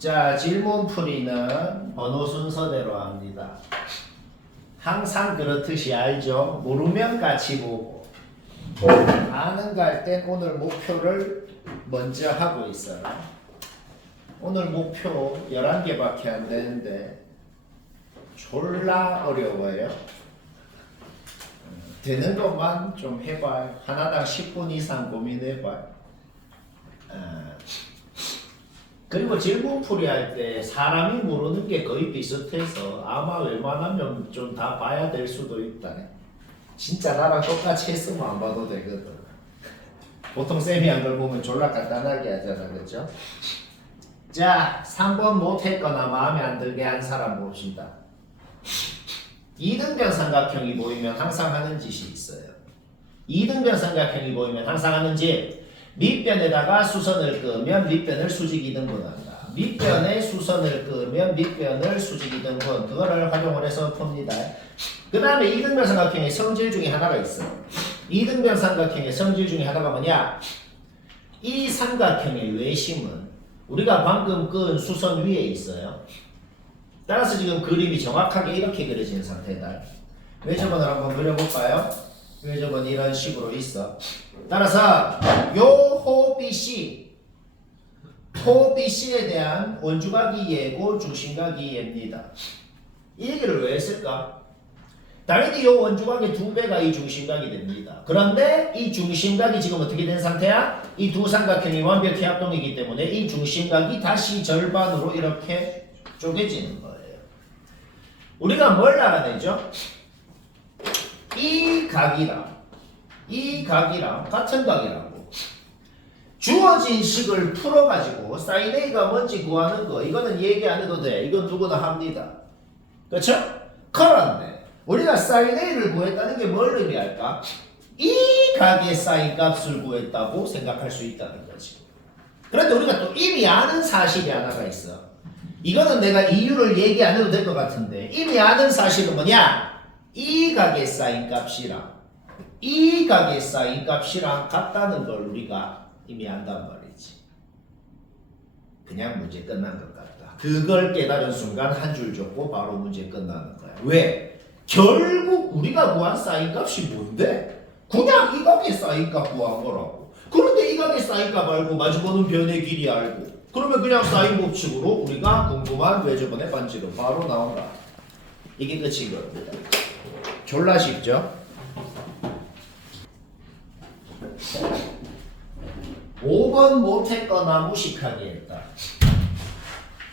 자, 질문풀이는 번호 순서대로 합니다. 항상 그렇듯이 알죠? 모르면 같이 보고 아는 거 할 땐 오늘 목표를 먼저 하고 있어요. 오늘 목표 11개밖에 안 되는데 졸라 어려워요. 되는 것만 좀 해봐요. 하나당 10분 이상 고민해봐요. 그리고 질문풀이 할 때 사람이 모르는 게 거의 비슷해서 아마 웬만하면 좀 다 봐야 될 수도 있다. 진짜 나랑 똑같이 했으면 안 봐도 되거든. 보통 쌤이 한 걸 보면 졸라 간단하게 하잖아, 그렇죠? 자, 3번 못했거나 마음에 안 들게 한 사람 봅시다. 이등변 삼각형이 보이면 항상 하는 짓이 있어요. 이등변 삼각형이 보이면 항상 하는 짓. 밑변에다가 수선을 끄면 밑변을 수직 이등분한다. 밑변에 수선을 끄면 밑변을 수직 이등분. 그거를 활용을 해서 풉니다. 그 다음에 이등변 삼각형의 성질 중에 하나가 있어. 이등변 삼각형의 성질 중에 하나가 뭐냐? 이 삼각형의 외심은 우리가 방금 끈 수선 위에 있어요. 따라서 지금 그림이 정확하게 이렇게 그려진 상태다. 외접원을 한번 그려볼까요? 외접원이 이런 식으로 있어. 따라서 요 호 BC, 호 BC에 대한 원주각이 얘고 중심각이 얘입니다. 이 얘기를 왜 했을까? 당연히 요 원주각의 2배가 이 중심각이 됩니다. 그런데 이 중심각이 지금 어떻게 된 상태야? 이 두 삼각형이 완벽히 합동이기 때문에 이 중심각이 다시 절반으로 이렇게 쪼개지는 거예요. 우리가 뭘 알아내죠? 이 각이랑 같은 각이라고. 주어진 식을 풀어가지고 sin A가 뭔지 구하는 거, 이거는 얘기 안 해도 돼. 이건 누구나 합니다. 그렇죠? 그런데 우리가 sin A를 구했다는 게 뭘 의미할까? 이 각의 sin 값을 구했다고 생각할 수 있다는 거지. 그런데 우리가 또 이미 아는 사실이 하나가 있어. 이거는 내가 이유를 얘기 안 해도 될 것 같은데 이미 아는 사실은 뭐냐? 이 각의 sin 값이랑 이 각의 sin 값이랑 같다는 걸 우리가 이미 안단 말이지. 그냥 문제 끝난 것 같다. 그걸 깨달은 순간 한 줄 줬고 바로 문제 끝나는 거야. 왜? 결국 우리가 구한 sin 값이 뭔데? 그냥 이 각의 sin 값 구한 거라고. 그런데 이 각의 sin 값 알고 마주보는 변의 길이 알고 그러면 그냥 sin 법칙으로 우리가 궁금한 외접원의 반지로 바로 나온다. 이게 끝인 겁니다. 졸라 쉽죠? 5번 못했거나 무식하게 했다.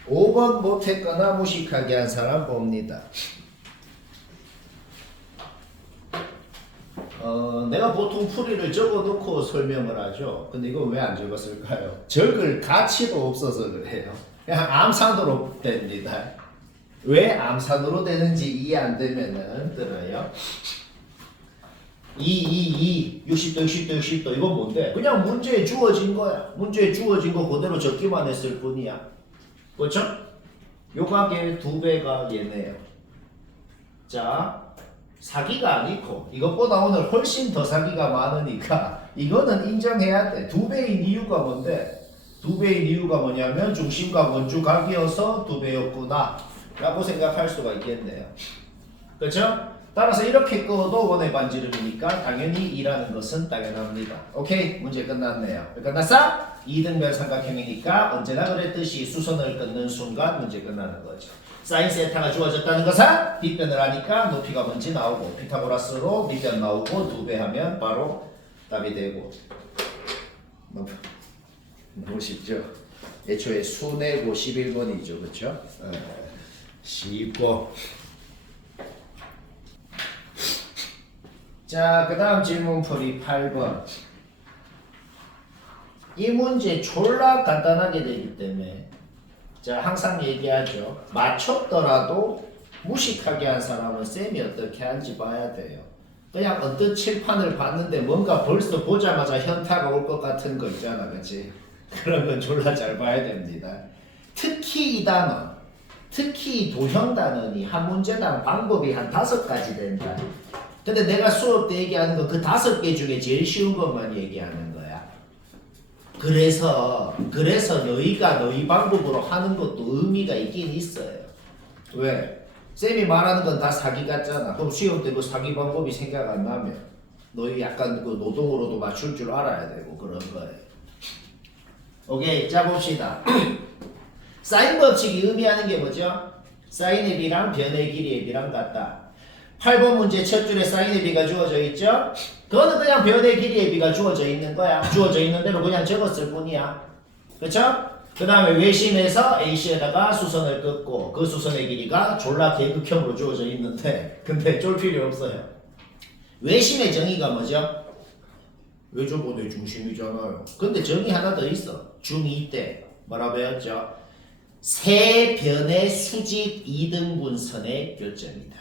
5번 못했거나 무식하게 한 사람 봅니다. 내가 보통 풀이를 적어놓고 설명을 하죠. 근데 이거 왜 안 적었을까요? 적을 가치도 없어서 그래요. 그냥 암산으로 됩니다. 왜 암산으로 되는지 이해 안 되면은 들어요. 60도 60도 60도 이건 뭔데? 그냥 문제에 주어진 거야. 문제에 주어진 거 그대로 적기만 했을 뿐이야. 그렇죠? 요 각의 2배가 얘네요. 자, 사기가 아니고 이것보다 오늘 훨씬 더 사기가 많으니까 이거는 인정해야 돼. 2배인 이유가 뭔데? 2배인 이유가 뭐냐면 중심각 원주각이어서 2배였구나 라고 생각할 수가 있겠네요. 그렇죠? 따라서 이렇게 꺼도 원의 반지름이니까 당연히 2라는 것은 당연합니다. 오케이, 문제 끝났네요. 끝났어? 이등변 삼각형이니까 언제나 그랬듯이 수선을 끊는 순간 문제 끝나는 거죠. 사인 세타가 주어졌다는 것은 뒷변을 하니까 높이가 뭔지 나오고 피타고라스로 밑변 나오고 2배 하면 바로 답이 되고. 너무 쉽죠? 애초에 수내고 11번이죠. 그렇죠? 쉽고. 자, 그 다음 질문풀이 8번. 이 문제 졸라 간단하게 되기 때문에 자, 항상 얘기하죠. 맞췄더라도 무식하게 한 사람은 쌤이 어떻게 하는지 봐야 돼요. 그냥 언뜻 칠판을 봤는데 뭔가 벌써 보자마자 현타가 올 것 같은 거 있잖아, 그치? 그런 건 졸라 잘 봐야 됩니다. 특히 이 단원, 특히 도형 단원이 한 문제당 방법이 한 5가지 된다. 근데 내가 수업 때 얘기하는 거 그 5개 중에 제일 쉬운 것만 얘기하는 거야. 그 그래서 너희가 너희 방법으로 하는 것도 의미가 있긴 있어요. 왜? 쌤이 말하는 건 다 사기 같잖아. 그럼 시험 때 그 사기 방법이 생각 안 나면 너희 약간 그 노동으로도 맞출 줄 알아야 되고 그런 거예요. 오케이, 자 봅시다. 사인 법칙이 의미하는 게 뭐죠? 사인의 비랑 변의 길이의 비랑 같다. 8번 문제 첫 줄에 사인의 비가 주어져 있죠? 그거는 그냥 변의 길이의 비가 주어져 있는 거야. 주어져 있는 대로 그냥 적었을 뿐이야. 그쵸? 그 다음에 외심에서 AC에다가 수선을 긋고 그 수선의 길이가 졸라 계극형으로 주어져 있는데 근데 쫄 필요 없어요. 외심의 정의가 뭐죠? 외접원의 중심이잖아요. 근데 정의 하나 더 있어. 중2 때 뭐라 배웠죠? 세 변의 수직 이등분선의 교점이다.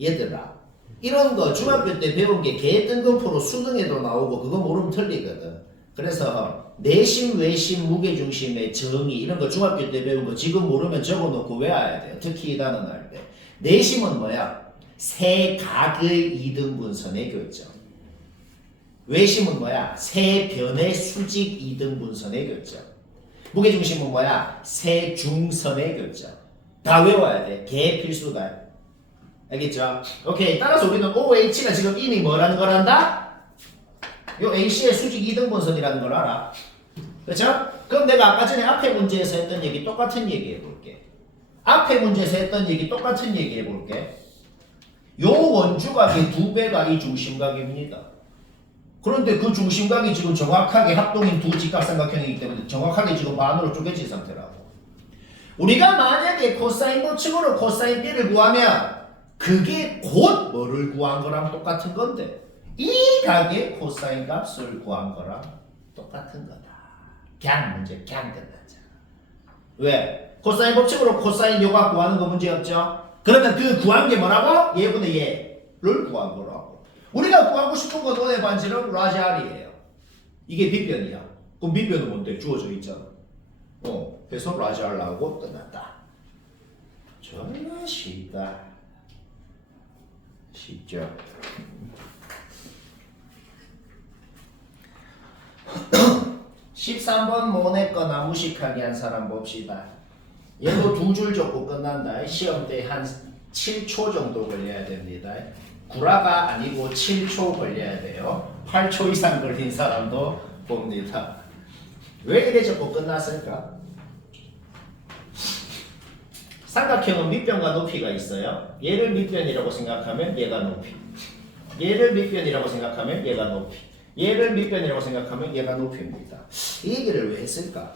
얘들아, 이런 거 중학교 때 배운 게 개뜬금포로 수능에도 나오고 그거 모르면 틀리거든. 그래서 내심, 외심, 무게중심의 정의 이런 거 중학교 때 배운 거 지금 모르면 적어놓고 외워야 돼요. 특히 이 단원 할 때. 내심은 뭐야? 세 각의 이등분선의 교점. 외심은 뭐야? 세 변의 수직 이등분선의 교점. 무게중심은 뭐야? 세 중선의 교점. 다 외워야 돼. 개 필수다. 알겠죠? 오케이. 따라서 우리는 OH가 지금 이미 뭐라는 걸 안다? 요 AC의 수직 이등분선이라는 걸 알아. 그렇죠? 그럼 내가 아까 전에 앞에 문제에서 했던 얘기 똑같은 얘기 해볼게. 앞에 문제에서 했던 얘기 똑같은 얘기 해볼게. 요 원주각의 2배가 이 중심각입니다. 그런데 그 중심각이 지금 정확하게 합동인 두 직각삼각형이기 때문에 정확하게 지금 반으로 쪼개진 상태라고. 우리가 만약에 코사인 법칙으로 코사인 B를 구하면 그게 곧 뭐를 구한 거랑 똑같은 건데 이 각의 코사인 값을 구한 거랑 똑같은 거다. 그냥 문제 그냥 끝났잖아. 왜? 코사인 법칙으로 코사인 요각 구하는 거 문제 없죠? 그러면 그 구한 게 뭐라고? 얘분의 얘를 구한 거라고. 우리가 구하고 싶은 건 원의 반지름 라지알이에요. 이게 빗변이야. 그럼 빗변은 뭔데? 주어져 있잖아. 그래서 라지알 나오고 끝났다. 정말 쉽다. 쉽죠? 13번 모네 거나 무식하게 한 사람 봅시다. 얘도 두 줄 적고 끝난다. 시험 때 한 7초 정도 걸려야 됩니다. 구라가 아니고 7초 걸려야 돼요. 8초 이상 걸린 사람도 봅니다. 왜 이래 적고 끝났을까? 삼각형은 밑변과 높이가 있어요. 얘를 밑변이라고 생각하면 얘가 높이. 얘를 밑변이라고 생각하면 얘가 높이. 얘를 밑변이라고 생각하면 얘가 높이입니다. 이 얘기를 왜 했을까?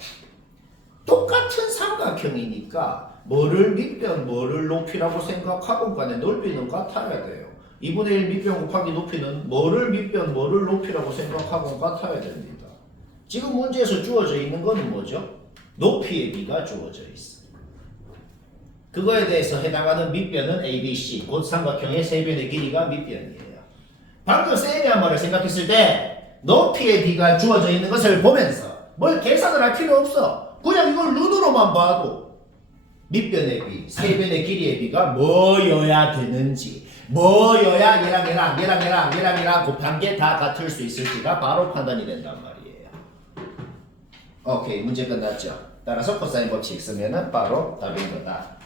똑같은 삼각형이니까 뭐를 밑변, 뭐를 높이라고 생각하건 간에 넓이는 같아야 돼요. 2분의 1 밑변 곱하기 높이는 뭐를 밑변, 뭐를 높이라고 생각하건 같아야 됩니다. 지금 문제에서 주어져 있는 거는 뭐죠? 높이의 비가 주어져 있어. 그거에 대해서 해당하는 밑변은 ABC, 곧 삼각형의 세 변의 길이가 밑변이에요. 방금 쌤이 한 말을 생각했을 때 높이의 비가 주어져 있는 것을 보면서 뭘 계산을 할 필요 없어. 그냥 이걸 눈으로만 봐도 밑변의 비, 세 변의 길이의 비가 뭐여야 되는지, 뭐여야 얘랑 곱한 게 다 같을 수 있을지가 바로 판단이 된단 말이에요. 오케이, 문제 끝났죠? 따라서 코사인 법칙 쓰면은 바로 답인 거다.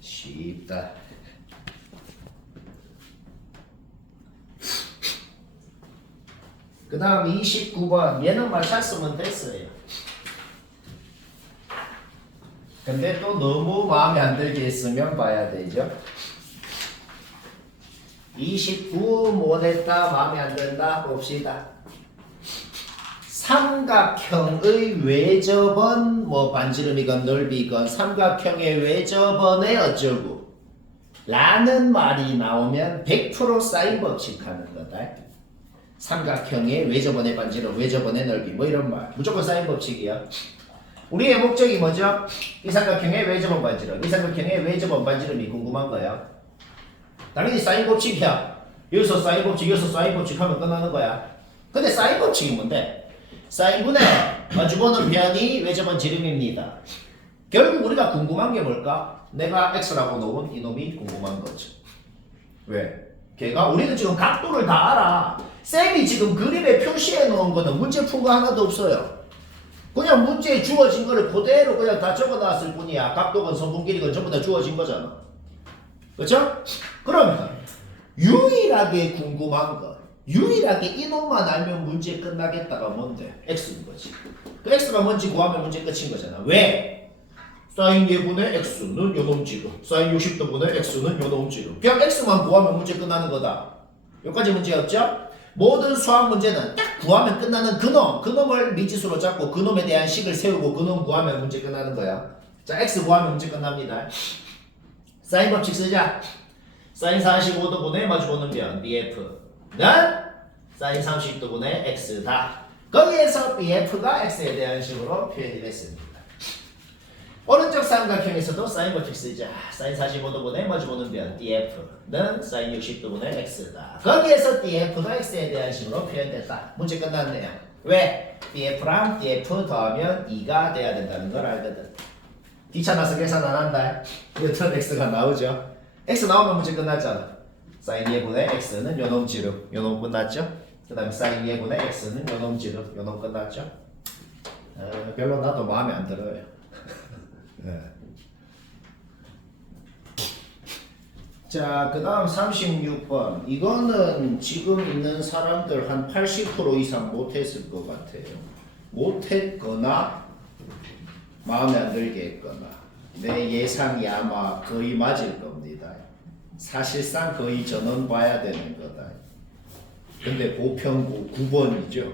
쉽다. 그 다음 29번 얘는 잘 쓰면 됐어요. 근데 또 너무 마음에 안 들게 했으면 봐야 되죠. 29 못했다 마음에 안 든다 봅시다. 삼각형의 외접은 뭐 반지름이건 넓이건 삼각형의 외접원의 어쩌고 라는 말이 나오면 100% 사인 법칙하는 거다. 삼각형의 외접원의 반지름, 외접원의 넓이 뭐 이런 말 무조건 사인 법칙이야. 우리의 목적이 뭐죠? 이 삼각형의 외접원 반지름, 이 삼각형의 외접원 반지름이 궁금한 거야. 당연히 사인 법칙이야. 여기서 사인 법칙, 여기서 사인 법칙 하면 끝나는 거야. 근데 사인 법칙이 뭔데? 사인분의 마주보는 변이 외접원 지름입니다. 결국 우리가 궁금한 게 뭘까? 내가 x라고 놓은 이놈이 궁금한 거죠. 왜? 걔가 우리는 지금 각도를 다 알아. 쌤이 지금 그림에 표시해 놓은 거는 문제 푼 거 하나도 없어요. 그냥 문제에 주어진 거를 그대로 그냥 다 적어 놨을 뿐이야. 각도건 선분 길이건 전부 다 주어진 거잖아. 그렇죠? 그러면 유일하게 궁금한 거, 유일하게 이놈만 알면 문제 끝나겠다가 뭔데? x인 거지. 그 x가 뭔지 구하면 문제 끝인 거잖아. 왜? 사인 예분의 x는 요놈지로, 사인 60도분의 x는 요놈지로. 그냥 x만 구하면 문제 끝나는 거다. 여기까지 문제 없죠? 모든 수학 문제는 딱 구하면 끝나는 그놈을 미지수로 잡고 그놈에 대한 식을 세우고 그놈 구하면 문제 끝나는 거야. 자, x 구하면 문제 끝납니다. 사인 법칙 쓰자. 사인 45도분의 마주보는 변 bf는 사인 30도분의 x다. 거기에서 bf가 x에 대한 식으로 표현이 됐습니다. 오른쪽 삼각형에서도 사인 법칙 쓰자. 사인 45도분의 마주보는 변 df는 사인 60도분의 x다. 거기에서 df가 x에 대한 식으로 표현됐다. 문제 끝났네요. 왜? df랑 df 더하면 2가 돼야 된다는 걸 알거든. 귀찮아서 계산 안 한다. 여튼 x가 나오죠. x 나오면 문제 끝났잖아. 사인 2분의 x는 요놈 지름, 요놈 끝났죠? 그 다음에 사인 2분의 x는 요놈 지름, 요놈 끝났죠? 별로 나도 마음에 안 들어요. 네. 자, 그 다음 36번. 이거는 지금 있는 사람들 한 80% 이상 못했을 것 같아요. 못했거나 마음에 안 들게 했거나 내 예상이 아마 거의 맞을 겁니다. 사실상 거의 전원 봐야 되는 거다. 근데 보편고 9번이죠.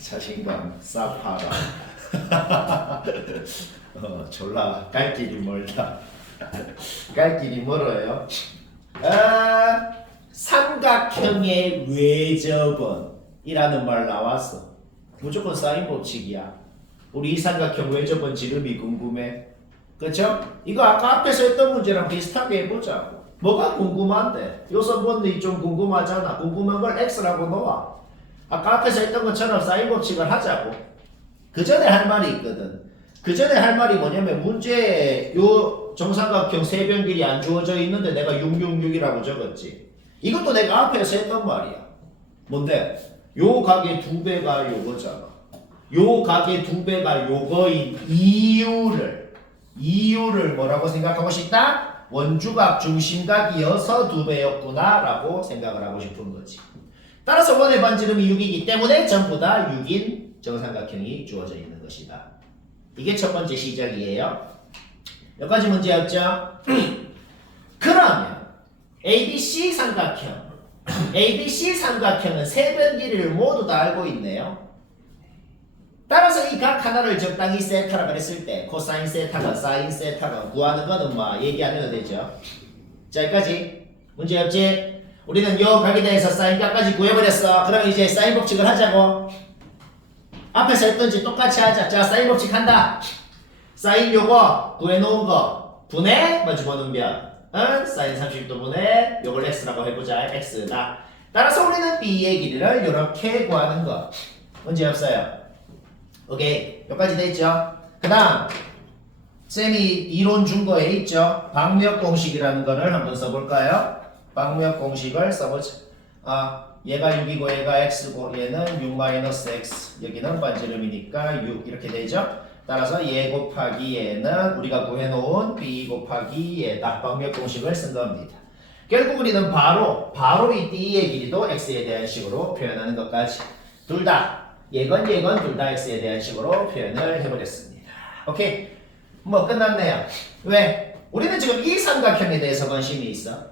자신감 싹 파라. 졸라 갈 길이 멀다. 갈 길이 멀어요. 삼각형의 외접원이라는 말 나왔어. 무조건 사인 법칙이야. 우리 이 삼각형 외접원 지름이 궁금해. 그쵸? 이거 아까 앞에서 했던 문제랑 비슷하게 해보자고. 뭐가 궁금한데? 요 선분이 좀 궁금하잖아. 궁금한 걸 x라고 놓아. 아까 앞에서 했던 것처럼 사인 법칙을 하자고. 그 전에 할 말이 있거든. 그 전에 할 말이 뭐냐면 문제에 요 정삼각형 세변 길이 안 주어져 있는데 내가 666이라고 적었지. 이것도 내가 앞에서 했던 말이야. 뭔데? 요 각의 2배가 요거잖아. 요 각의 2배가 요거인 이유를 뭐라고 생각하고 싶다? 원주각 중심각이어서 2배였구나 라고 생각을 하고 싶은 거지. 따라서 원의 반지름이 6이기 때문에 전부 다 6인 정삼각형이 주어져 있는 것이다. 이게 첫 번째 시작이에요. 여기까지 문제 없죠? 그러면 ABC 삼각형은 세변 길이를 모두 다 알고 있네요. 따라서 이 각 하나를 적당히 세타라고 했을 때 코사인 세타건 사인 세타건 구하는 거는 뭐 얘기 안 해도 되죠. 자, 여기까지 문제 없지? 우리는 요 각에 대해서 사인 각까지 구해버렸어. 그럼 이제 사인 법칙을 하자고. 앞에서 했던지 똑같이 하자. 자, 사인 법칙 한다. 사인 요거 구해놓은 거 분의 마주보는 변 사인 30도분의 요걸 x라고 해보자. x다. 따라서 우리는 b의 길이를 이렇게 구하는 거. 문제 없어요. 오케이. 여기까지 돼있죠? 그 다음 쌤이 이론 준 거에 있죠? 박력 공식이라는 거를 한번 써볼까요? 박력 공식을 써보자. 얘가 6이고 얘가 x고 얘는 6-x 여기는 반지름이니까 6 이렇게 되죠? 따라서 얘 곱하기 얘는 우리가 구해놓은 b 곱하기 얘다. 박력 공식을 쓴 겁니다. 결국 우리는 바로 이 d의 길이도 x에 대한 식으로 표현하는 것까지 둘 다 얘건 둘 다 x에 대한 식으로 표현을 해버렸습니다. 오케이. 뭐 끝났네요. 왜? 우리는 지금 이 삼각형에 대해서 관심이 있어.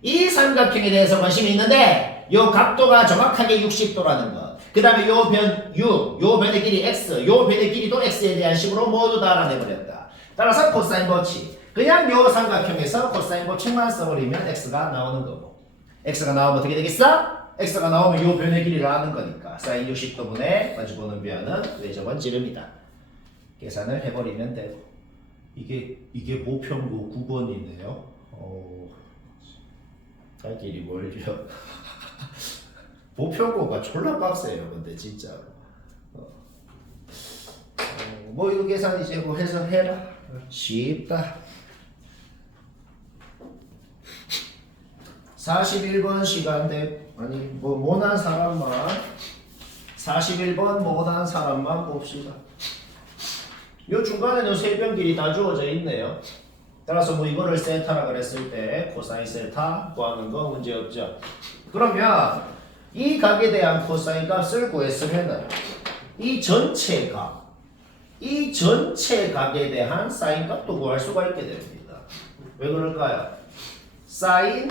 이 삼각형에 대해서 관심이 있는데 요 각도가 정확하게 60도라는 것. 그 다음에 요 변 u, 요 변의 길이 x, 요 변의 길이도 x에 대한 식으로 모두 다 알아내버렸다. 따라서 코사인 법칙. 그냥 요 삼각형에서 코사인 법칙만 써버리면 x가 나오는 거고. x가 나오면 어떻게 되겠어? x가 나오면 요 변의 길이를 아는 거니까 사인 60도분의 마주보는 변은 외접원 지름이다. 계산을 해버리면 되고. 이게 보편고 9번이네요. 갈 길이 멀죠. 보편고가 졸라 빡세요. 근데 진짜로. 뭐 이거 계산 이제 뭐 해서 해라. 쉽다. 41번 시간대 아니 뭐 못한 사람만 41번 못한 사람만 봅시다. 요 중간에는 세변길이 다 주어져 있네요. 따라서 뭐 이거를 세타라 그랬을 때 코사인 세타 구하는 거 문제 없죠. 그러면 이 각에 대한 코사인 값을 구했으면은 이 전체 각에 대한 사인 값도 구할 수가 있게 됩니다. 왜 그럴까요? 사인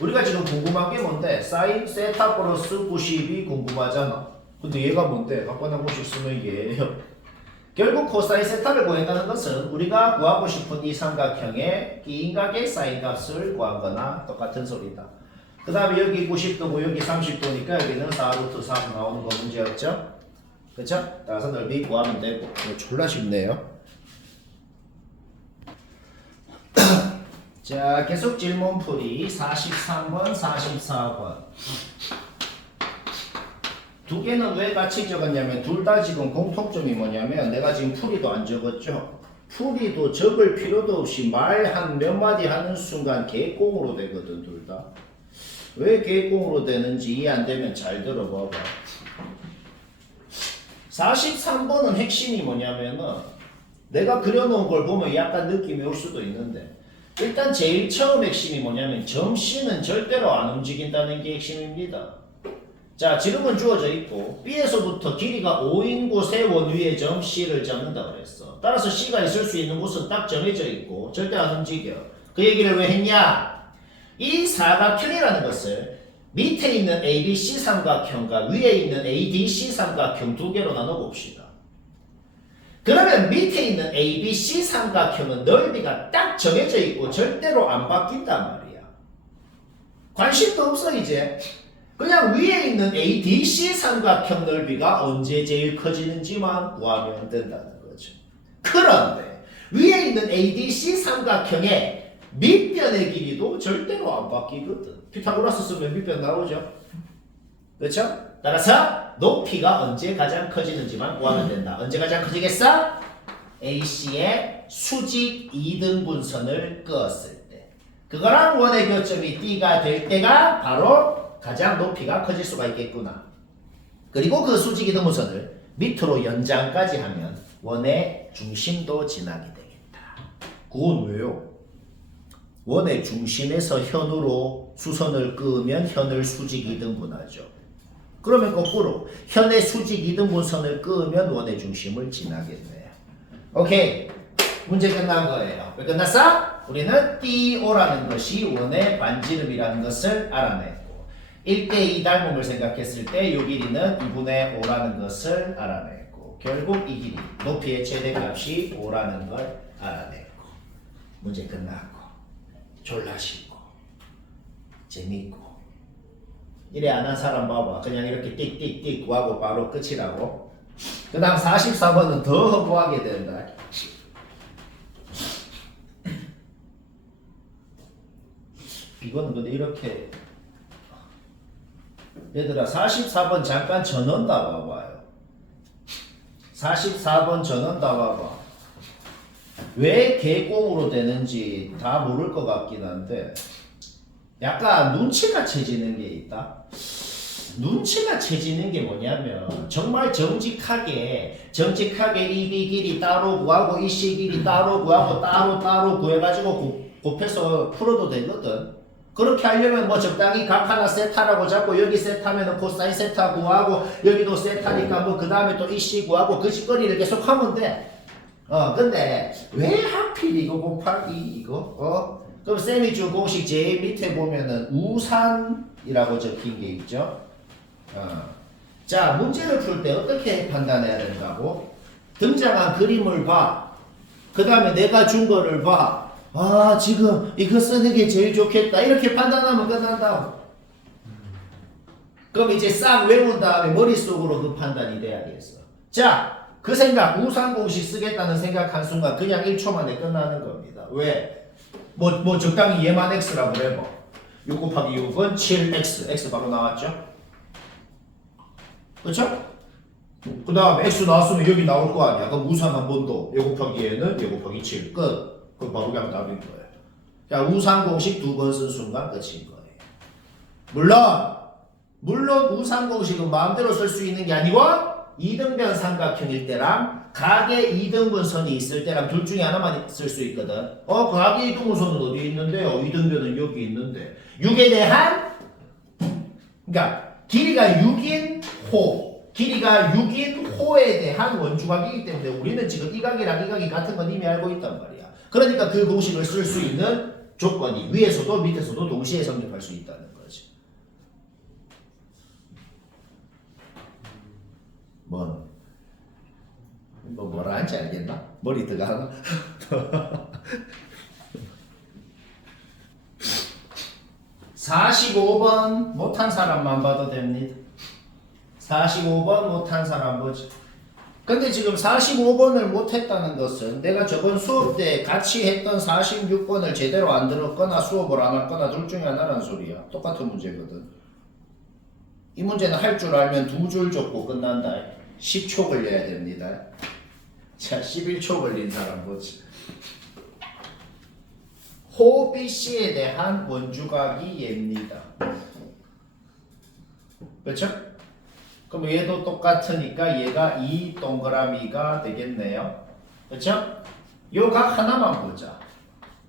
우리가 지금 궁금한 게 뭔데? 사인 세타 플러스 90이 궁금하잖아. 근데 얘가 뭔데? 갖고 하나 보실 쓰면 얘예요. 결국 코사인 세타를 구한다는 것은 우리가 구하고 싶은 이 삼각형의 기인각의 사인 값을 구한 거나 똑같은 소리다. 그 다음에 여기 90도고 여기 30도니까 여기는 4루트 3 나오는 거 문제 없죠? 그쵸? 따라서 넓이 구하면 되고. 졸라 쉽네요. 자, 계속 질문풀이 43번, 44번. 두 개는 왜 같이 적었냐면 둘 다 지금 공통점이 뭐냐면 내가 지금 풀이도 안 적었죠. 풀이도 적을 필요도 없이 말 한 몇 마디 하는 순간 개꽁으로 되거든 둘 다. 왜 개꽁으로 되는지 이해 안 되면 잘 들어봐봐. 43번은 핵심이 뭐냐면은 내가 그려놓은 걸 보면 약간 느낌이 올 수도 있는데 일단 제일 처음 핵심이 뭐냐면 점 C는 절대로 안 움직인다는 게 핵심입니다. 자, 지름은 주어져 있고 B에서부터 길이가 5인 곳의 원 위에 점 C를 잡는다 그랬어. 따라서 C가 있을 수 있는 곳은 딱 정해져 있고 절대 안 움직여. 그 얘기를 왜 했냐? 이 사각형이라는 것을 밑에 있는 ABC 삼각형과 위에 있는 ADC 삼각형 두 개로 나눠 봅시다. 그러면 밑에 있는 ABC 삼각형은 넓이가 딱 정해져 있고 절대로 안 바뀐단 말이야. 관심도 없어 이제. 그냥 위에 있는 ADC 삼각형 넓이가 언제 제일 커지는지만 구하면 된다는 거죠. 그런데 위에 있는 ADC 삼각형의 밑변의 길이도 절대로 안 바뀌거든. 피타고라스 쓰면 밑변 나오죠. 그렇죠? 따라서 높이가 언제 가장 커지는지만 구하면 된다. 언제 가장 커지겠어? AC의 수직 2등분선을 그었을 때. 그거랑 원의 교점이 D가 될 때가 바로 가장 높이가 커질 수가 있겠구나. 그리고 그 수직 이등분선을 밑으로 연장까지 하면 원의 중심도 지나게 되겠다. 그건 왜요? 원의 중심에서 현으로 수선을 그으면 현을 수직 이등분하죠. 그러면 거꾸로 현의 수직 이등분선을 그으면 원의 중심을 지나겠네요. 오케이. 문제 끝난 거예요. 왜 끝났어? 우리는 DO라는 것이 원의 반지름이라는 것을 알아냈고 1대2 닮음을 생각했을 때 이 길이는 2분의 5라는 것을 알아냈고 결국 이 길이 높이의 최대값이 5라는 걸 알아냈고 문제 끝났고 졸라 쉽고 재밌고 이래 안 한 사람 봐봐. 그냥 이렇게 띡띡띡 구하고 바로 끝이라고. 그 다음 44번은 더 구하게 된다. 이거는 근데 이렇게 얘들아 44번 잠깐 전원 다 봐봐요. 44번 전원 다 봐봐. 왜 개꽁으로 되는지 다 모를 것 같긴 한데 약간 눈치가 채지는 게 있다. 눈치가 채지는 게 뭐냐면 정말 정직하게 이 B 길이 따로 구하고 이 C 길이 따로 구하고 따로 구해가지고 곱해서 풀어도 되거든. 그렇게 하려면 뭐 적당히 각 하나 세타라고 잡고 여기 세타면은 코사인 세타 구하고 여기도 세타니까 뭐 그 다음에 또 이 C 구하고 그 짓거리를 계속 하면 돼. 근데 왜 하필 이거 곱하기 이거? 그럼 쌤이 준 공식 제일 밑에 보면은 우산이라고 적힌 게 있죠. 자, 문제를 풀 때 어떻게 판단해야 된다고? 등장한 그림을 봐. 그 다음에 내가 준 거를 봐. 아, 지금 이거 쓰는 게 제일 좋겠다. 이렇게 판단하면 끝난다고. 그럼 이제 싹 외운 다음에 머릿속으로 그 판단이 돼야겠어. 자, 그 생각, 우산 공식 쓰겠다는 생각한 순간 그냥 1초 만에 끝나는 겁니다. 왜? 뭐 적당히 얘만 x라고 해봐. 6 곱하기 6은 7x. x 바로 나왔죠? 그쵸? 그 다음에 x 나왔으면 여기 나올 거 아니야. 그럼 우산 한 번 더. 얘 곱하기 얘는 얘 곱하기 7. 끝. 그럼 바로 그냥 답인 거예요. 자, 우산 공식 두 번 쓴 순간 끝인 거예요. 물론 우상공식은 마음대로 쓸 수 있는 게 아니고 이등변 삼각형일 때랑 각의 이등분선이 있을 때랑 둘 중에 하나만 쓸 수 있거든. 각의 이등분선은 어디에 있는데요? 이등변은 여기 있는데 6에 대한 그러니까 길이가 6인 호에 대한 원주각이기 때문에 우리는 지금 이 각이랑 이 각이 같은 건 이미 알고 있단 말이야. 그러니까 그 공식을 쓸 수 있는 조건이 위에서도 밑에서도 동시에 성립할 수 있다는 거지. 뭐라 한지 알겠나? 머리 들어가나? 45번 못한 사람만 봐도 됩니다. 45번 못한 사람 보지. 근데 지금 45번을 못했다는 것은 내가 저번 수업 때 같이 했던 46번을 제대로 안 들었거나 수업을 안 했거나 둘 중에 하나라는 소리야. 똑같은 문제거든. 이 문제는 할 줄 알면 2줄 줬고 끝난다. 10초 걸려야 됩니다. 자, 11초 걸린 사람 보지. 호 BC에 대한 원주각이 얘입니다. 그렇죠? 그럼 얘도 똑같으니까 얘가 이 동그라미가 되겠네요. 그렇죠? 요 각 하나만 보자.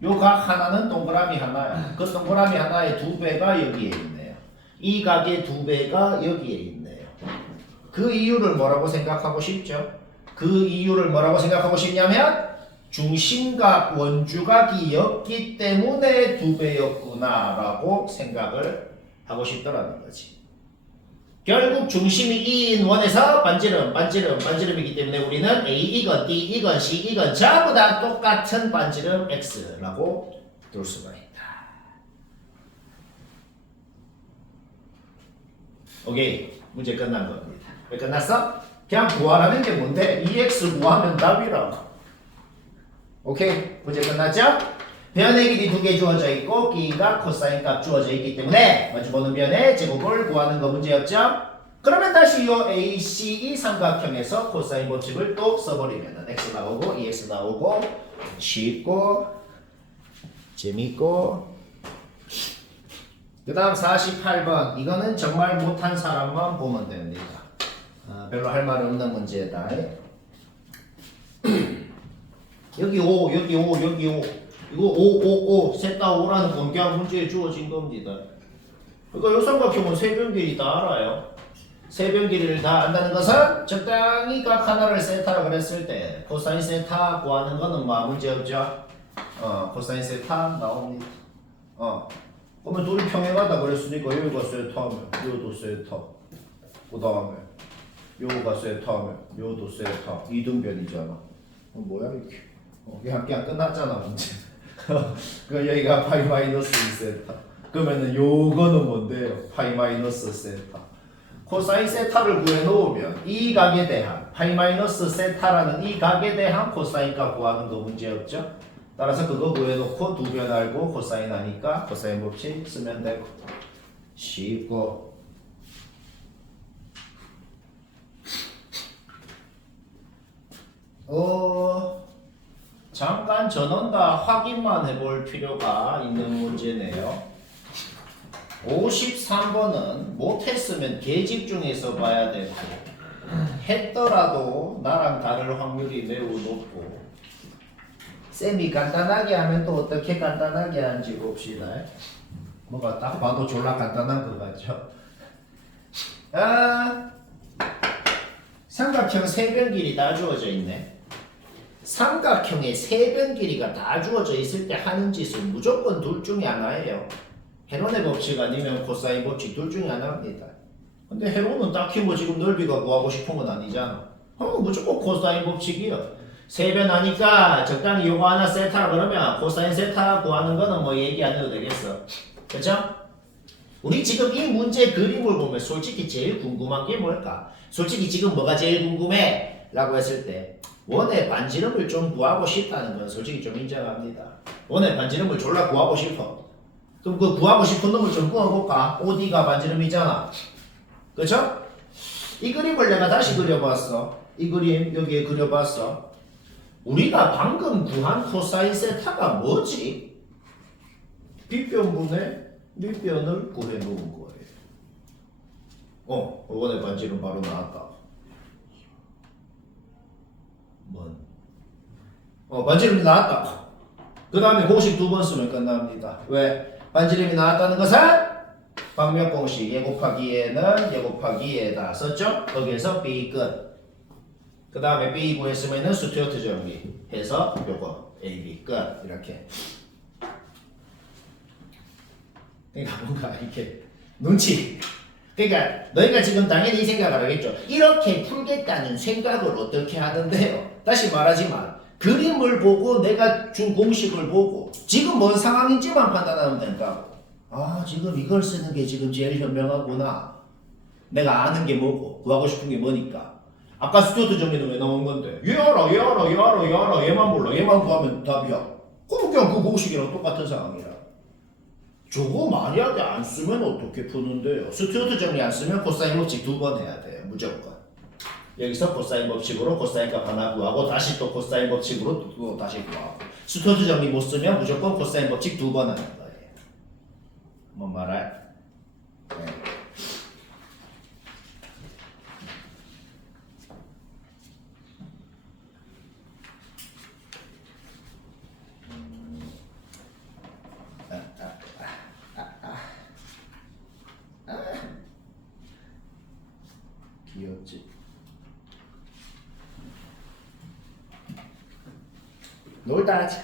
요 각 하나는 동그라미 하나야. 그 동그라미 하나의 2배가 여기에 있네요. 이 각의 2배가 여기에 있네요. 그 이유를 뭐라고 생각하고 싶죠? 그 이유를 뭐라고 생각하고 싶냐면 중심각 원주각이었기 때문에 2배였구나 라고 생각을 하고 싶더라는 거지. 결국 중심이 2인 원에서 반지름이기 때문에 우리는 A 이건 D 이건 C 이건 전부 다 똑같은 반지름 X라고 둘 수가 있다. 오케이, 문제 끝난 겁니다. 왜 끝났어? 그냥 구하라는 게 뭔데? 2x 구하면 답이라고. 오케이, 문제 끝났죠? 변의 길이 2개 주어져 있고 끼가 코사인 값 주어져 있기 때문에 마주보는 변의 제곱을 구하는 거 문제였죠? 그러면 다시 이 ACE 삼각형에서 코사인 법칙을 또 써버리면 x 나오고 2x 나오고 쉽고 재밌고. 그 다음 48번 이거는 정말 못한 사람만 보면 됩니다. 별로 할 말 없는 문제다. 여기 5 이거 5 셋 다 5라는 원기한 문제에 주어진 겁니다. 그러니까 이 삼각형은 세변 길이 다 알아요. 세변 길이를 다 안다는 것은 적당히 각 하나를 세타라 그랬을 때 코사인 세타 구하는 거는 뭐 문제 없죠. 코사인 세타 나옵니다. 그러면 둘이 평행하다 그랬으니까 여기가 세타면 여기도 세타. 그 다음에 요거가 세타면 요도 세타. 이등변이잖아. 뭐야 이게? 그냥 끝났잖아 문제. 그 여기가 파이 마이너스 2세타. 그러면은 요거는 뭔데요? 파이 마이너스 세타. 코사인 세타를 구해 놓으면 이 각에 대한 파이 마이너스 세타라는 이 각에 대한 코사인 값 구하는 거 문제 없죠? 따라서 그거 구해 놓고 2변 알고 코사인 하니까 코사인 법칙 쓰면 되고 쉽고. 잠깐 전원 다 확인만 해볼 필요가 있는 문제네요. 53번은 못했으면 계집중해서 봐야 되고 했더라도 나랑 다를 확률이 매우 높고 쌤이 간단하게 하면 또 어떻게 간단하게 하는지 봅시다. 뭐가 딱 봐도 졸라 간단한 것 같죠? 삼각형 세변 길이 다 주어져 있네. 삼각형의 세변 길이가 다 주어져 있을 때 하는 짓은 무조건 둘 중에 하나예요. 헤론의 법칙 아니면 코사인 법칙 둘 중에 하나입니다. 근데 헤론은 딱히 뭐 지금 넓이가 구하고 싶은 건 아니잖아. 무조건 코사인 법칙이야. 세변 하니까 적당히 요거 하나 세타 그러면 코사인 세타 구하는 거는 뭐 얘기 안 해도 되겠어. 그쵸? 우리 지금 이 문제 그림을 보면 솔직히 제일 궁금한 게 뭘까? 솔직히 지금 뭐가 제일 궁금해? 라고 했을 때 원의 반지름을 좀 구하고 싶다는 건 솔직히 좀 인정합니다. 원의 반지름을 졸라 구하고 싶어. 그럼 그 구하고 싶은 놈을 좀 구워볼까? OD가 반지름이잖아. 그쵸? 이 그림을 내가 다시 그려봤어. 이 그림 여기에 그려봤어. 우리가 방금 구한 코사인 세타가 뭐지? 빗변분의 밑변을 구해 놓은 거예요. 이번에 반지름 바로 나왔다. 반지름이 나왔다. 그 다음에 공식 2번 쓰면 끝납니다. 왜? 반지름이 나왔다는 것은 방정공식 얘 곱하기 얘는 얘 곱하기 얘다 썼죠? 거기에서 B 끝. 그 다음에 B 구했으면은 스튜어트 정리해서 요거 A, B 끝. 이렇게. 그러니까 뭔가 이렇게 눈치. 그러니까 너희가 지금 당연히 이 생각을 하겠죠. 이렇게 풀겠다는 생각을 어떻게 하는데요? 다시 말하지만 그림을 보고 내가 준 공식을 보고 지금 뭔 상황인지만 판단하면 된다고. 아, 지금 이걸 쓰는 게 지금 제일 현명하구나. 내가 아는 게 뭐고 구하고 싶은 게 뭐니까. 아까 스튜어트 정리는 왜 나온 건데? 얘 알아, 얘 알아, 얘 알아, 얘 알아. 얘만 몰라. 얘만 구하면 답이야. 그럼 그냥 그 공식이랑 똑같은 상황이야. 저거 만약에 안 쓰면 어떻게 푸는데요? 스튜어트 정리 안 쓰면 코사인 법칙 2번 해야 돼요. 무조건. 여기서 코사인 법칙으로 코사인 값 하나 구하고 다시 또 코사인 법칙으로 또 다시 구하고. 스튜어트 정리 못 쓰면 무조건 코사인 법칙 2번 하는 거예요. 뭐 말해? 네. 귀엽지? 놀다 하자.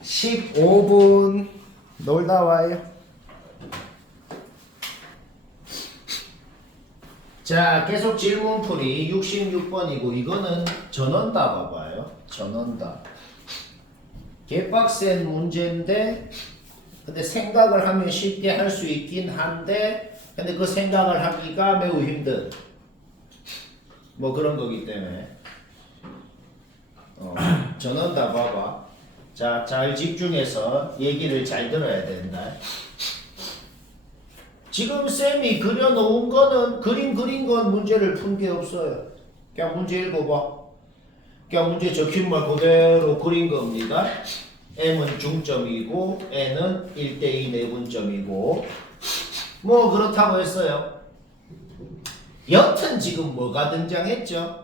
15분 놀다 와요. 자, 계속 질문풀이 66번이고 이거는 전원다 봐봐요. 전원다. 개빡센 문제인데 근데 생각을 하면 쉽게 할 수 있긴 한데 근데 그 생각을 하기가 매우 힘든 뭐 그런 거기 때문에 전원다 봐봐. 자, 잘 집중해서 얘기를 잘 들어야 된다. 지금 쌤이 그려놓은 거는 그림 그린 건 문제를 푼 게 없어요. 그냥 문제 읽어봐. 그냥 문제 적힌 말 그대로 그린 겁니다. M은 중점이고 N은 1대2 내분점이고 뭐 그렇다고 했어요. 여튼 지금 뭐가 등장했죠?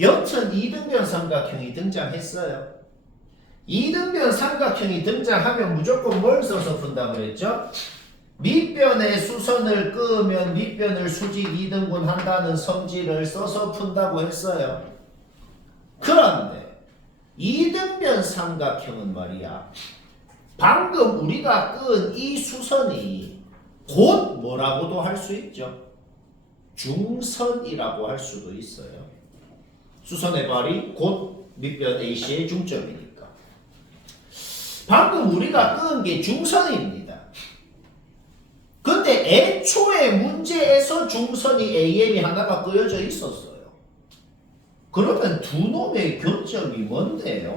여튼 이등변 삼각형이 등장했어요. 이등변 삼각형이 등장하면 무조건 뭘 써서 푼다고 그랬죠? 밑변에 수선을 끄면 밑변을 수직 2등분 한다는 성질을 써서 푼다고 했어요. 그런데 이등변 삼각형은 말이야. 방금 우리가 끈 이 수선이 곧 뭐라고도 할 수 있죠. 중선이라고 할 수도 있어요. 수선의 발이 곧 밑변 AC의 중점이니까. 방금 우리가 끈 게 중선입니다. 근데 애초에 문제에서 중선이 AM이 하나가 끄여져 있었어요. 그러면 두 놈의 교점이 뭔데요?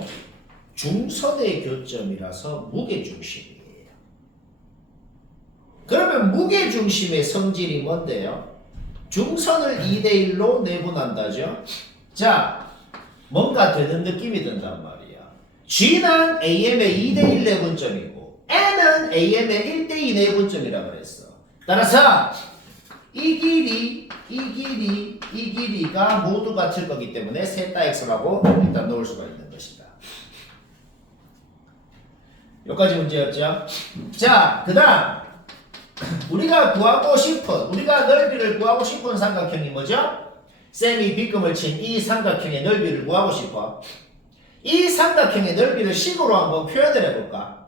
중선의 교점이라서 무게중심이에요. 그러면 무게중심의 성질이 뭔데요? 중선을 2대1로 내분한다죠? 자, 뭔가 되는 느낌이 든단 말이야. G는 AM의 2대1 내분점이고 N은 AM의 1대2 내분점이라고 그랬어. 따라서 이 길이가 모두 같을 거기 때문에 셋 다 X라고 일단 넣을 수가 있는 것이다. 여기까지 문제였죠? 자, 그 다음 우리가 넓이를 구하고 싶은 삼각형이 뭐죠? 쌤이 빗금을 친 이 삼각형의 넓이를 구하고 싶어. 이 삼각형의 넓이를 식으로 한번 표현을 해볼까?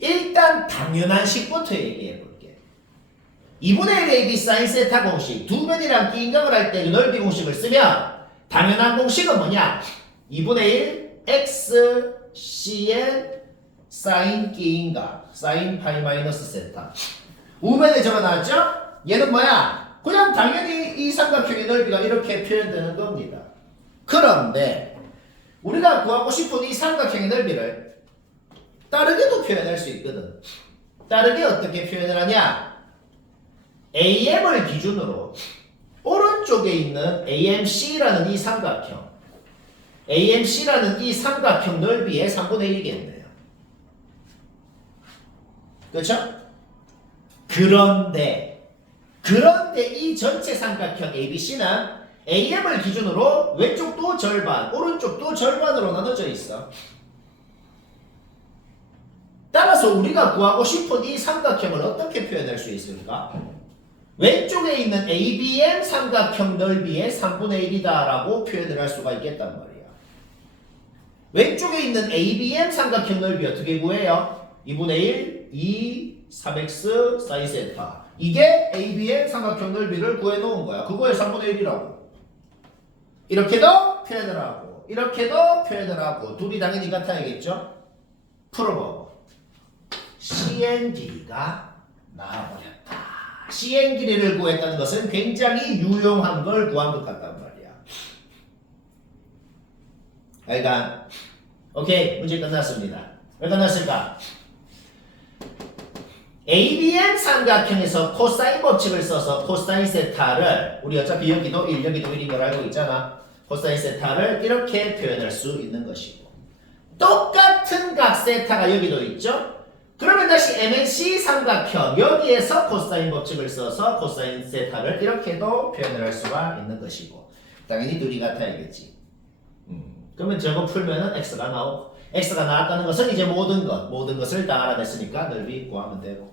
일단 당연한 식부터 얘기해볼게. 2분의 1 AB 사인 세타 공식, 두 면이랑 끼인각을 할 때 넓이 공식을 쓰면 당연한 공식은 뭐냐? 2분의 1 x cn 사인 끼인각, 사인 파이 마이너스 세타. 우변에 적어놨죠? 얘는 뭐야? 그냥 당연히 이 삼각형의 넓이가 이렇게 표현되는 겁니다. 그런데 우리가 구하고 싶은 이 삼각형의 넓이를 다르게도 표현할 수 있거든. 다르게 어떻게 표현을 하냐? AM을 기준으로 오른쪽에 있는 AMC라는 이 삼각형, AMC라는 이 삼각형 넓이의 3분의 1이겠네요. 그렇죠? 그런데 그런데 이 전체 삼각형 ABC는 AM을 기준으로 왼쪽도 절반, 오른쪽도 절반으로 나눠져 있어. 따라서 우리가 구하고 싶은 이 삼각형을 어떻게 표현할 수 있을까? 왼쪽에 있는 ABM 삼각형 넓이의 3분의 1이다 라고 표현을 할 수가 있겠단 말이야. 왼쪽에 있는 ABM 삼각형 넓이 어떻게 구해요? 2분의 1, 2, 3x, 사인 세타. 이게 ABM 삼각형 넓이를 구해놓은 거야. 그거의 3분의 1이라고. 이렇게도 표현을 하고 이렇게도 표현을 하고 둘이 당연히 같아야겠죠? 풀어봐. CN 길이가 나와버렸다. CN 길이를 구했다는 것은 굉장히 유용한 걸 구한 것 같단 말이야. 그러니까 오케이, 문제 끝났습니다. 왜 끝났을까? ABM 삼각형에서 코사인 법칙을 써서 코사인 세타를, 우리 어차피 여기도 1, 여기도 1인 걸 알고 있잖아. 코사인 세타를 이렇게 표현할 수 있는 것이고, 똑같은 각 세타가 여기도 있죠? 그러면 다시 MNC 삼각형 여기에서 코사인 법칙을 써서 코사인 세타를 이렇게도 표현을 할 수가 있는 것이고, 당연히 둘이 같아야겠지. 그러면 저거 풀면은 x가 나오고, x가 나왔다는 것은 이제 모든 것을 다 알아냈으니까 넓이 구하면 되고.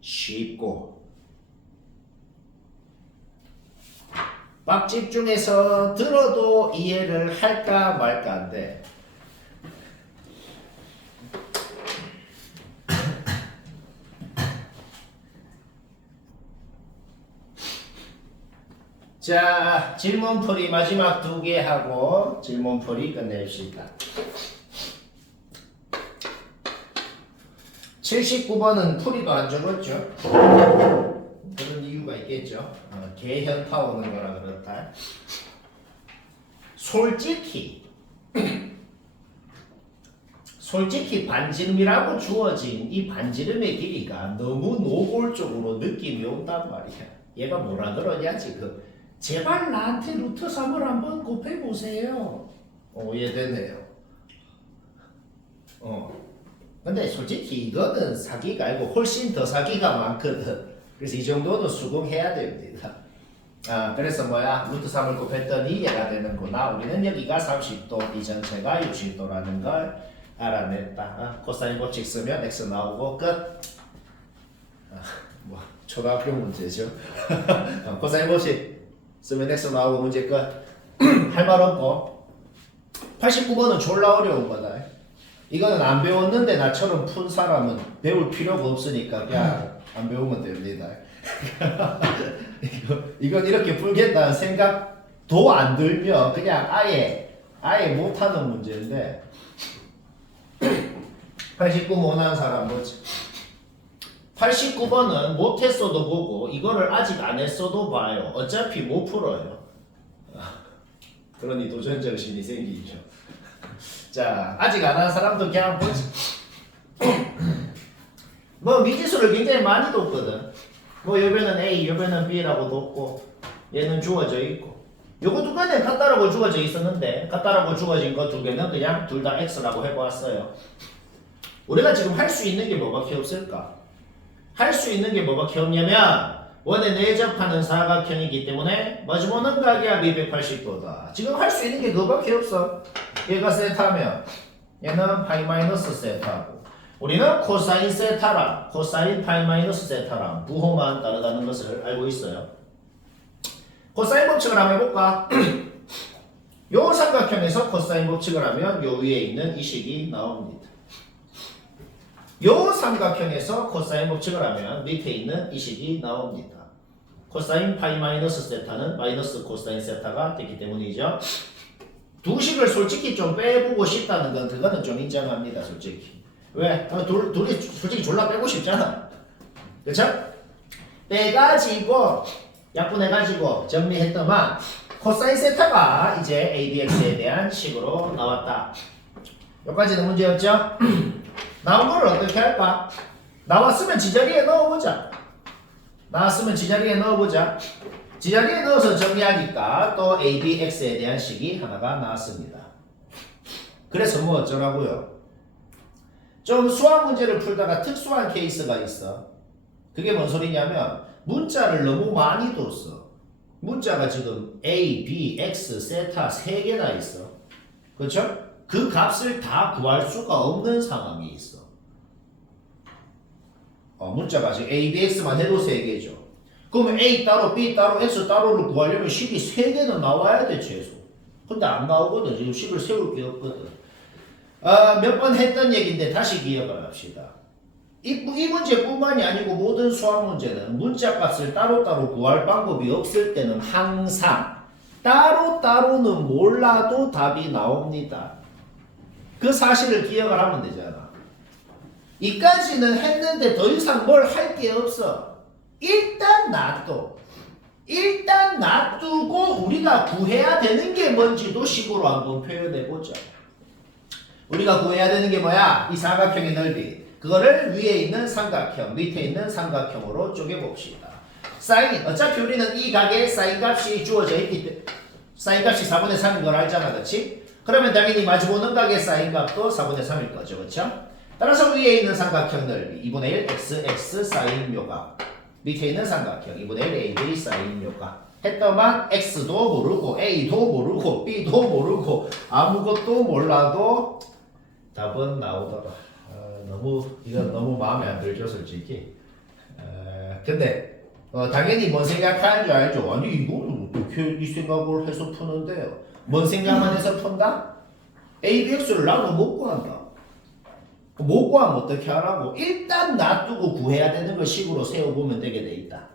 쉽고 막 집중해서 들어도 이해를 할까 말까인데, 자, 질문풀이 마지막 2개 하고 질문풀이 끝내줍시다. 79번은 풀이도 안 적었죠? 그런 이유가 있겠죠. 개현타 오는 거라 그렇다. 솔직히 반지름이라고 주어진 이 반지름의 길이가 너무 노골적으로 느낌이 온단 말이야. 얘가 뭐라 그러냐 지금. 제발 나한테 루트 3을 한번 곱해보세요. 이해되네요. 근데 솔직히 이거는 사기가 아니고 훨씬 더 사기가 많거든. 그래서 이 정도는 수긍해야 됩니다. 그래서 루트 3을 곱했더니 얘가 되는구나. 우리는 여기가 30도, 이 전체가 60도라는 걸 알아냈다. 코사인 법칙 쓰면 x 나오고 끝. 초등학교 문제죠. 코사인 법칙 쓰면 x 나오고 문제 끝. 할 말 없고. 89번은 졸라 어려운 거다. 이거는 안 배웠는데 나처럼 푼 사람은 배울 필요가 없으니까 그냥 안 배우면 됩니다. 이건 이렇게 풀겠다는 생각도 안 들면 그냥 아예 못하는 문제인데. 89 못하는 사람 뭐지? 89번은 못했어도 보고 이거를 아직 안 했어도 봐요. 어차피 못 풀어요. 그러니 도전정신이 생기죠. 자, 아직 안 한 사람도 그냥 보지. 미지수를 굉장히 많이 뒀거든. 요변은 A, 요변은 B라고 뒀고, 얘는 주어져 있고. 요거 두 개는 같다라고 주어져 있었는데, 같다라고 주어진 거 두 개는 그냥 둘 다 X라고 해보았어요. 우리가 지금 할 수 있는 게 뭐밖에 없을까? 할 수 있는 게 뭐밖에 없냐면, 원에 내접하는 사각형이기 때문에 마주보는 각압이 180도다. 지금 할 수 있는 게 그거밖에 없어. 얘가 세타면 얘는 파이 마이너스 세타고, 우리는 코사인 세타랑 코사인 파이 마이너스 세타랑 부호만 다르다는 것을 알고 있어요. 코사인 법칙을 한번 해볼까? 요 삼각형에서 코사인 법칙을 하면 요 위에 있는 이 식이 나옵니다. 요 삼각형에서 코사인 법칙을 하면 밑에 있는 이 식이 나옵니다. 코사인 파이 마이너스 세타는 마이너스 코사인 세타가 됐기 때문이죠. 두 식을 솔직히 좀 빼보고 싶다는 건 그거는 좀 인정합니다. 솔직히. 왜? 둘이 솔직히 졸라 빼고 싶잖아. 그쵸? 빼가지고 약분해가지고 정리했더만 코사인 세타가 이제 ABX에 대한 식으로 나왔다. 여기까지는 문제였죠? 나온 거를 어떻게 할까? 나왔으면 지자리에 넣어보자. 지자리에 넣어서 정리하니까 또 ABX에 대한 식이 하나가 나왔습니다. 그래서 뭐 어쩌라고요? 좀 수학 문제를 풀다가 특수한 케이스가 있어. 그게 뭔 소리냐면 문자를 너무 많이 뒀어. 문자가 지금 A, B, X, 세타 3개나 있어. 그렇죠? 그 값을 다 구할 수가 없는 상황이 있어. 문자가 지금 A, B, X만 해도 3개죠. 그러면 A 따로, B 따로, X 따로를 구하려면 식이 3개는 나와야 돼, 최소. 근데 안 나오거든. 지금 식을 세울 게 없거든. 몇 번 했던 얘기인데 다시 기억을 합시다. 이 문제뿐만이 아니고 모든 수학 문제는 문자 값을 따로따로 구할 방법이 없을 때는 항상 따로따로는 몰라도 답이 나옵니다. 그 사실을 기억을 하면 되잖아. 이까지는 했는데 더 이상 뭘 할 게 없어. 일단 놔두고 우리가 구해야 되는 게 뭔지도 식으로 한번 표현해보자. 우리가 구해야 되는 게 뭐야? 이 사각형의 넓이. 그거를 위에 있는 삼각형, 밑에 있는 삼각형으로 쪼개봅시다. 사인, 어차피 우리는 이 가게에 사인 값이 주어져 있기 때문에 사인 값이 4분의 3인 걸 알잖아, 그렇지? 그러면 당연히 마주보는 가게 사인 값도 4분의 3일 거죠, 그렇죠? 따라서 위에 있는 삼각형 넓이 2분의 1 x 사인 묘각, 밑에 있는 삼각형 2분의 1 a 사인 묘각. 했더만 x도 모르고 a도 모르고 b도 모르고 아무것도 몰라도 답은 나오더라. 이건 너무 마음에 안 들죠, 솔직히. 근데 당연히 뭔 생각하는 줄 알죠? 아니 이거는 어떻게 이 생각을 해서 푸는데요? 뭔 생각만 해서 푼다? A, B, X를 나는 못 구한다. 못 구하면 어떻게 하라고? 일단 놔두고 구해야 되는 걸 식으로 세워보면 되게 돼 있다.